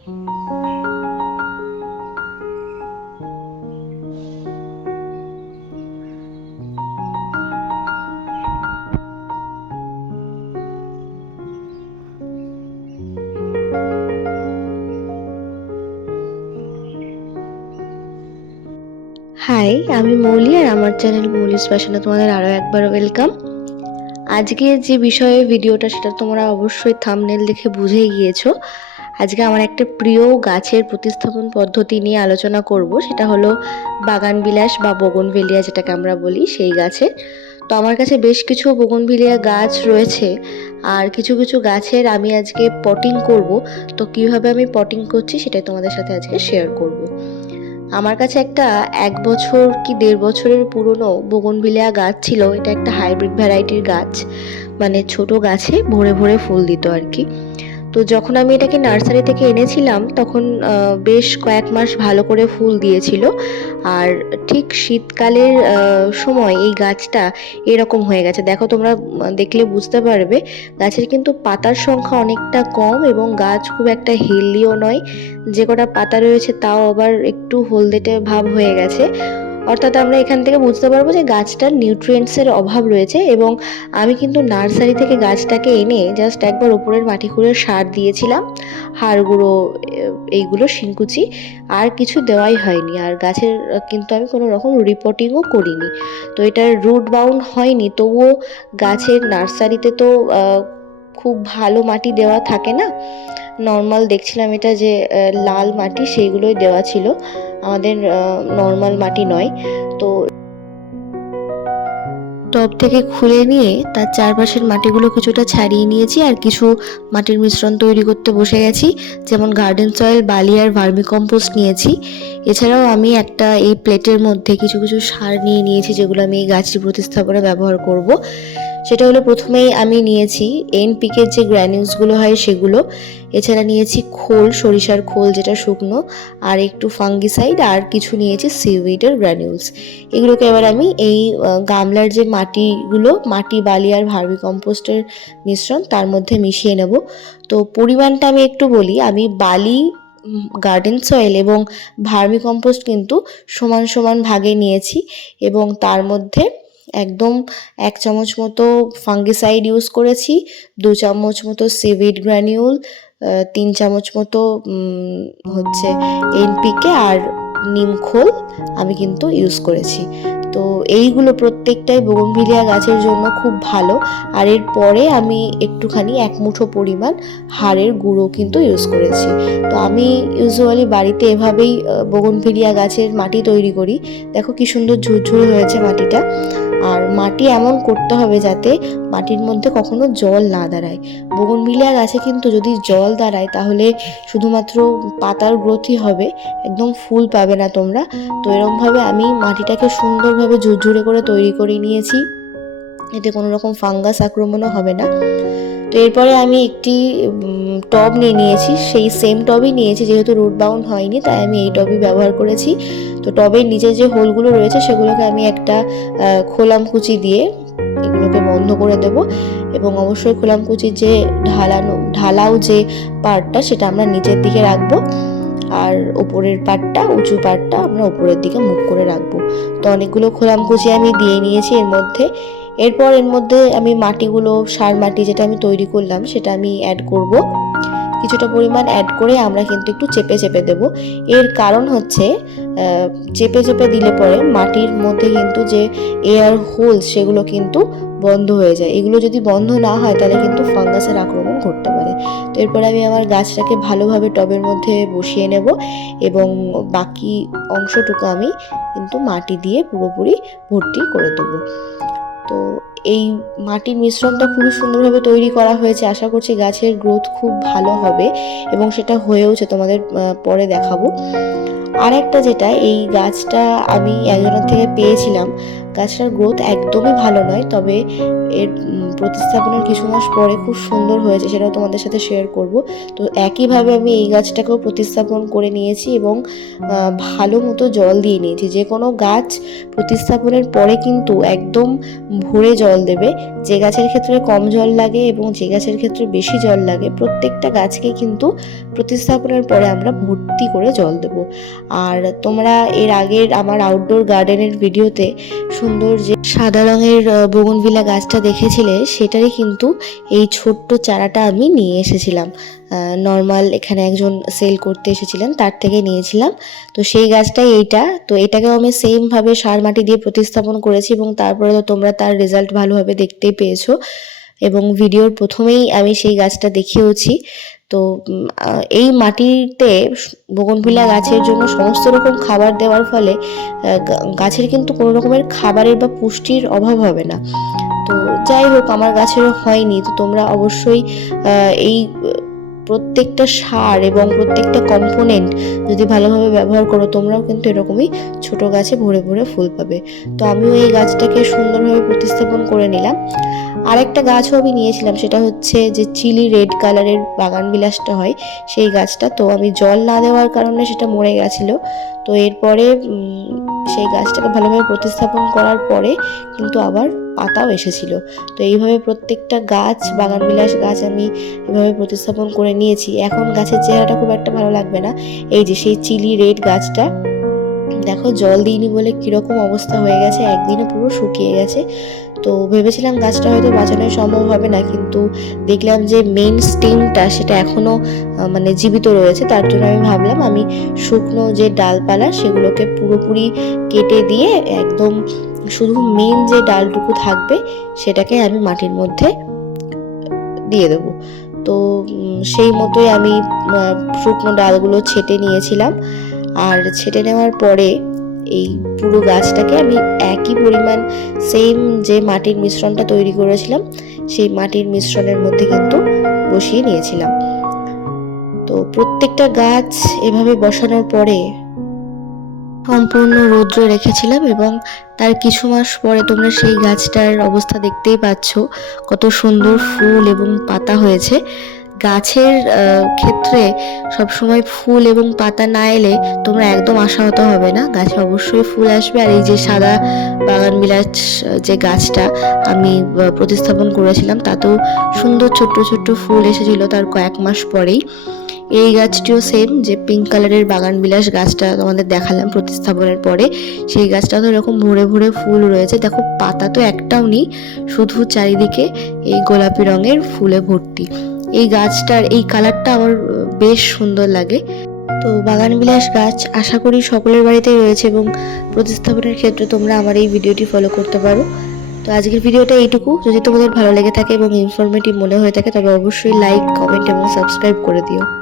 High, আমি মৌলি আর আমার channel মৌলিস ফ্যাশনে তোমাদের আরও একবার ওয়েলকাম আজকে যে বিষয়ে ভিডিওটা সেটা তোমরা অবশ্যই থামনেল দেখে বুঝেই গিয়েছো। আজকে আমার একটা প্রিয় গাছের প্রতিস্থাপন পদ্ধতি নিয়ে আলোচনা করব, সেটা হলো বাগান বিলাস বা বগনভেলিয়া যেটাকে আমরা বলি সেই গাছে। তো আমার কাছে বেশ কিছু বগনভেলিয়া গাছ রয়েছে, আর কিছু কিছু গাছের আমি আজকে পটিং করব। তো কীভাবে আমি পটিং করছি সেটাই তোমাদের সাথে আজকে শেয়ার করব। আমার কাছে একটা এক বছর কি দেড় বছরের পুরনো বগনভিলিয়া গাছ ছিল, এটা একটা হাইব্রিড ভ্যারাইটির গাছ। মানে ছোট গাছে ভরে ভরে ফুল দিত আর কি। তো যখন আমি এটাকে নার্সারি থেকে এনেছিলাম, তখন বেশ কয়েক মাস ভালো করে ফুল দিয়েছিল। আর ঠিক শীতকালের সময় এই গাছটা এরকম হয়ে গেছে। দেখো তোমরা দেখলে বুঝতে পারবে, গাছের কিন্তু পাতার সংখ্যা অনেকটা কম এবং গাছ খুব একটা হেলদিও নয়। যে কটা পাতা রয়েছে তাও আবার একটু হলদেটে ভাব হয়ে গেছে। অর্থাৎ আমরা এখান থেকে বুঝতে পারব যে গাছটার নিউট্রিয়েন্টসের অভাব রয়েছে এবং আমি কিন্তু নার্সারি থেকে গাছটাকে এনে জাস্ট একবার উপরের মাটি খুঁড়ে সার দিয়েছিলাম হাড় গুঁড়ো এইগুলো শিংকুচি, আর কিছু দেওয়াই হয়নি। আর গাছের, কিন্তু আমি কোনো রকম রিপোর্টিংও করিনি। তো এটার রুট বাউন্ড হয়নি, তবুও গাছের নার্সারিতে তো খুব ভালো মাটি দেওয়া থাকে না। নর্মাল দেখছিলাম এটা যে লাল মাটি সেইগুলোই দেওয়া ছিল। আমাদের নর্মাল মাটি নয়। তো টব থেকে খুলে নিয়ে তার চারপাশের মাটিগুলো কিছুটা ছাড়িয়ে নিয়েছি আর কিছু মাটির মিশ্রণ তৈরি করতে বসে গেছি। যেমন গার্ডেন সয়েল বালি আর ভার্মি কম্পোস্ট নিয়েছি। এছাড়াও আমি একটা এই প্লেটের মধ্যে কিছু কিছু সার নিয়ে নিয়েছি যেগুলো আমি এই গাছটি প্রতিস্থাপনে ব্যবহার করব। সেটা হলো প্রথমেই আমি নিয়েছি এনপিকের যে গ্র্যানিউলসগুলো হয় সেগুলো। এছাড়া নিয়েছি খোল, সরিষার খোল যেটা শুকনো, আর একটু ফাঙ্গিসাইড আর কিছু নিয়েছি সিউইডের গ্র্যানিউলস এগুলোকে এবার আমি এই গামলার যে মাটিগুলো, মাটি, বালি আর ভার্মি কম্পোস্টের মিশ্রণ, তার মধ্যে মিশিয়ে নেব। তো পরিমাণটা আমি একটু বলি, আমি বালি গার্ডেন সয়েল এবং ভার্মি কম্পোস্ট কিন্তু সমান সমান ভাগে নিয়েছি এবং তার মধ্যে একদম এক চামচ মতো ফাঙ্গিসাইড ইউজ করেছি, দু চামচ মতো সিভিড গ্র্যানিউল তিন চামচ মতো হচ্ছে এনপিকে আর নিমখোল আমি কিন্তু ইউজ করেছি। তো এইগুলো প্রত্যেকটাই বোগনভিলিয়া গাছের জন্য খুব ভালো, আর এর পরে আমি একটুখানি এক মুঠো পরিমাণ হাড়ের গুঁড়ো কিন্তু ইউজ করেছি। তো আমি ইউজুয়ালি বাড়িতে এভাবেই বোগনভিলিয়া গাছের মাটি তৈরি করি। দেখো কি সুন্দর ঝুরঝুরে হয়েছে মাটিটা। আর মাটি এমন করতে হবে যাতে মাটির মধ্যে কখনো জল না দাঁড়ায়। বোগনভিলিয়া গাছে কিন্তু যদি জল দাঁড়ায়, তাহলে শুধুমাত্র পাতার গ্রোথই হবে, একদম ফুল পাবে না তোমরা। তো এরমভাবে আমি মাটিটাকে সুন্দরভাবে ঝুরঝুরে করে তৈরি করে নিয়েছি। এতে কোনো রকম ফাঙ্গাস আক্রমণও হবে না। তো এরপরে আমি একটি টব নিয়ে নিয়েছি। সেই সেম টবই নিয়েছি যেহেতু রুট বাউন্ড হয়নি তাই আমি এই টবই ব্যবহার করেছি। তো টবের নিচে যে হোলগুলো রয়েছে সেগুলোকে আমি একটা আহ, খোলাম কুচি দিয়ে এগুলোকে বন্ধ করে দেব। এবং অবশ্যই খোলাম কুচির যে ঢালানো ঢালাও যে পার্টটা সেটা আমরা নিচের দিকে রাখব। আর ওপরের পাটটা উঁচু পাটটা আমরা ওপরের দিকে মুখ করে রাখব। তো অনেকগুলো খোলাম কুচি আমি দিয়ে নিয়েছি এর মধ্যে। এরপর এর মধ্যে আমি মাটিগুলো, সার মাটি যেটা আমি তৈরি করলাম, সেটা আমি অ্যাড করব। কিছুটা পরিমাণ অ্যাড করে আমরা কিন্তু একটু চেপে চেপে দেব। এর কারণ হচ্ছে চেপে চেপে দিলে পরে মাটির মধ্যে কিন্তু যে এয়ার হোলস সেগুলো কিন্তু বন্ধ হয়ে যায়। এগুলো যদি বন্ধ না হয়, তাহলে কিন্তু ফাঙ্গাসের আক্রমণ ঘটতে পারে। তো এরপর আমি আমার গাছটাকে ভালোভাবে টবের মধ্যে বসিয়ে নেব এবং বাকি অংশটুকু আমি কিন্তু মাটি দিয়ে পুরোপুরি ভর্তি করে দেবো। তো এই মাটির মিশ্রণটা খুবই সুন্দরভাবে তৈরি করা হয়েছে। আশা করছি গাছের গ্রোথ খুব ভালো হবে এবং সেটা হয়েওছে তোমাদের পরে দেখাবো। আর একটা যেটা, এই গাছটা আমি একজনের থেকে পেয়েছিলাম। গাছটার গ্রোথ একদমই ভালো নয়, তবে এর প্রতিস্থাপনের কিছু মাস পরে খুব সুন্দর হয়েছে, সেটাও তোমাদের সাথে শেয়ার করব। তো একইভাবে আমি এই গাছটাকেও প্রতিস্থাপন করে নিয়েছি এবং ভালো মতো জল দিয়ে নিয়েছি। যে কোনো গাছ প্রতিস্থাপনের পরে কিন্তু একদম ভরে জল দেবে। যে গাছের ক্ষেত্রে কম জল লাগে এবং যে গাছের ক্ষেত্রে বেশি জল লাগে, প্রত্যেকটা গাছকে কিন্তু প্রতিস্থাপনের পরে আমরা ভর্তি করে জল দেব। আর তোমরা এর আগের আমার আউটডোর গার্ডেনের ভিডিওতে সুন্দর যে সাদা রঙের বগনভিলা গাছটা দেখেছিলে, সেটারই কিন্তু এই ছোট্ট চারাটা আমি নিয়ে এসেছিলাম। নর্মাল এখানে একজন সেল করতে এসেছিলেন, তার থেকে নিয়েছিলাম। তো সেই গাছটাই এইটা। তো এটাকেও আমি সেমভাবে সার মাটি দিয়ে প্রতিস্থাপন করেছি এবং তারপরে তো তোমরা তার রেজাল্ট ভালোভাবে দেখতেই পেয়েছ। এবং ভিডিওর প্রথমেই আমি সেই গাছটা দেখিয়েওছি। তো এই মাটিতে বগনভিলা গাছের জন্য সমস্ত রকম খাবার দেওয়ার ফলে গাছের কিন্তু কোনো রকমের খাবারের বা পুষ্টির অভাব হবে না। তো, যাই হোক, আমার গাছেরও হয়নি। তো তোমরা অবশ্যই এই প্রত্যেকটা সার এবং প্রত্যেকটা কম্পোনেন্ট যদি ভালোভাবে ব্যবহার করো, তোমরাও কিন্তু এরকমই ছোট গাছে ভরে ভরে ফুল পাবে। তো আমিও এই গাছটাকে সুন্দরভাবে প্রতিস্থাপন করে নিলাম। আরেকটা গাছও আমি নিয়েছিলাম, সেটা হচ্ছে যে চিলি রেড কালারের বাগান বিলাসটা হয় সেই গাছটা। তো আমি জল না দেওয়ার কারণে সেটা মরে গেছিল। তো এরপরে সেই গাছটাকে ভালোভাবে প্রতিস্থাপন করার পরে কিন্তু আবার পাতাও এসেছিল। তো এইভাবে প্রত্যেকটা গাছ বাগান বিলাস গাছ আমি এভাবে প্রতিস্থাপন করে নিয়েছি। এখন গাছের চেহারাটা খুব একটা ভালো লাগবে না। এই যে সেই চিলি রেড গাছটা, দেখো জল দিইনি বলে কীরকম অবস্থা হয়ে গেছে, একদিনে পুরো শুকিয়ে গেছে। তো ভেবেছিলাম গাছটা হয়তো বাঁচানো সম্ভব হবে না, কিন্তু দেখলাম যে মেইন স্টেমটা সেটা এখনও মানে জীবিত রয়েছে। তার জন্য আমি ভাবলাম আমি শুকনো যে ডালপালা সেগুলোকে পুরোপুরি কেটে দিয়ে একদম শুধু মেন যে ডালটুকু থাকবে, সেটাকে আমি মাটির মধ্যে দিয়ে দেবো। তো সেই মতোই আমি শুকনো ডালগুলো ছেটে নিয়েছিলাম। আর ছেটে নেওয়ার পরে এই পুরো গাছটাকে আমি একই পরিমাণ সেম যে মাটির মিশ্রণটা তৈরি করেছিলাম, সেই মাটির মিশ্রণের মধ্যে কিন্তু বসিয়ে নিয়েছিলাম। তো প্রত্যেকটা গাছ এভাবে বসানোর পরে সম্পূর্ণ রৌদ্র রেখেছিলাম এবং তার কিছু মাস পরে তোমরা সেই গাছটার অবস্থা দেখতেই পাচ্ছ। কত সুন্দর ফুল এবং পাতা হয়েছে। গাছের ক্ষেত্রে সবসময় ফুল এবং পাতা না এলে তোমরা একদম আশাহত হবে না। গাছে অবশ্যই ফুল আসবে। আর এই যে সাদা বাগান বিলাস, যে গাছটা আমি প্রতিস্থাপন করেছিলাম, তাতেও সুন্দর ছোট্ট ছোট্ট ফুল এসেছিল তার কয়েক মাস পরেই। এই গাছটিও সেম যে পিঙ্ক কালারের বাগান বিলাস গাছটা তোমাদের দেখালাম প্রতিস্থাপনের পরে। সেই গাছটা তো এরকম ভরে ভরে ফুল রয়েছে। দেখো, পাতা তো একটাও নেই, শুধু চারিদিকে এই গোলাপি রঙের ফুলে ভর্তি। এই গাছটার, এই কালারটা আমার বেশ সুন্দর লাগে। তো বাগান বিলাস গাছ আশা করি সকলের বাড়িতেই রয়েছে এবং প্রতিস্থাপনের ক্ষেত্রে তোমরা আমার এই ভিডিওটি ফলো করতে পারো। তো আজকের ভিডিওটা এইটুকু। যদি তোমাদের ভালো লেগে থাকে এবং ইনফরমেটিভ মনে হয়ে থাকে, তবে অবশ্যই লাইক কমেন্ট এবং সাবস্ক্রাইব করে দিও।